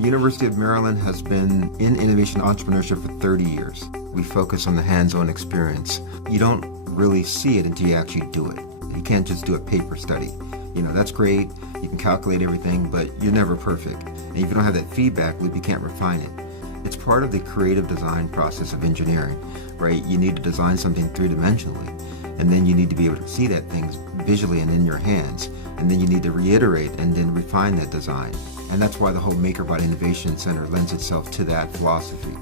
The University of Maryland has been in innovation entrepreneurship for 30 years. We focus on the hands-on experience. You don't really see it until you actually do it. You can't just do a paper study. You know, that's great, you can calculate everything, but you're never perfect. And if you don't have that feedback loop, you can't refine it. It's part of the creative design process of engineering, right? You need to design something three-dimensionally, and then you need to be able to see that thing visually and in your hands, and then you need to reiterate and then refine that design. And that's why the whole MakerBot Innovation Center lends itself to that philosophy.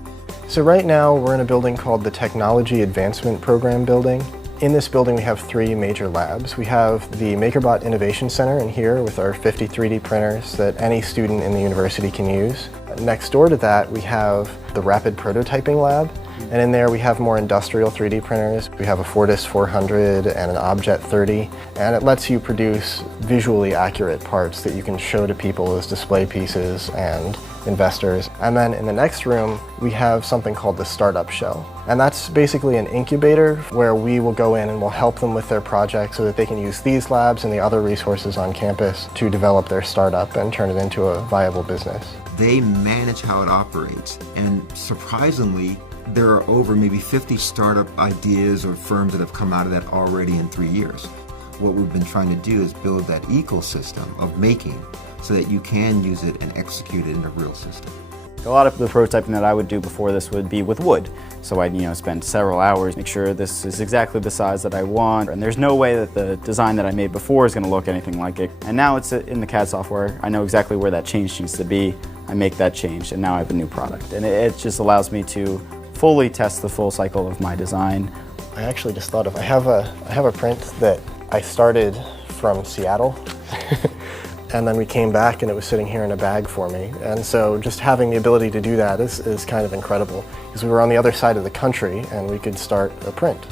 So right now we're in a building called the Technology Advancement Program building. In this building we have three major labs. We have the MakerBot Innovation Center in here with our 50 3D printers that any student in the university can use. Next door to that we have the Rapid Prototyping Lab, and in there we have more industrial 3D printers. We have a Fortis 400 and an Objet 30, and it lets you produce visually accurate parts that you can show to people as display pieces and investors. And then in the next room we have something called the Startup Shell, and that's basically an incubator where we will go in and we'll help them with their project so that they can use these labs and the other resources on campus to develop their startup and turn it into a viable business. They manage how it operates, and surprisingly there are over maybe 50 startup ideas or firms that have come out of that already in 3 years. What we've been trying to do is build that ecosystem of making so that you can use it and execute it in a real system. A lot of the prototyping that I would do before this would be with wood. So I'd spend several hours, make sure this is exactly the size that I want, and there's no way that the design that I made before is going to look anything like it. And now it's in the CAD software. I know exactly where that change needs to be. I make that change, and now I have a new product. And it just allows me to fully test the full cycle of my design. I actually just thought of, I have a print that I started from Seattle and then we came back and it was sitting here in a bag for me. And so just having the ability to do that is kind of incredible, because we were on the other side of the country and we could start a print.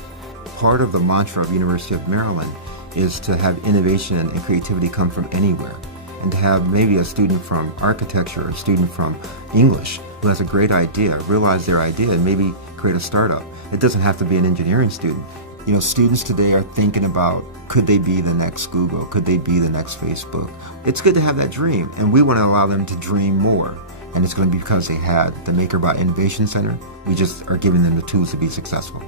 Part of the mantra of University of Maryland is to have innovation and creativity come from anywhere, and to have maybe a student from architecture or a student from English who has a great idea, realize their idea and maybe create a startup. It doesn't have to be an engineering student. You know, students today are thinking about, could they be the next Google? Could they be the next Facebook? It's good to have that dream, and we want to allow them to dream more. And it's going to be because they had the MakerBot Innovation Center. We just are giving them the tools to be successful.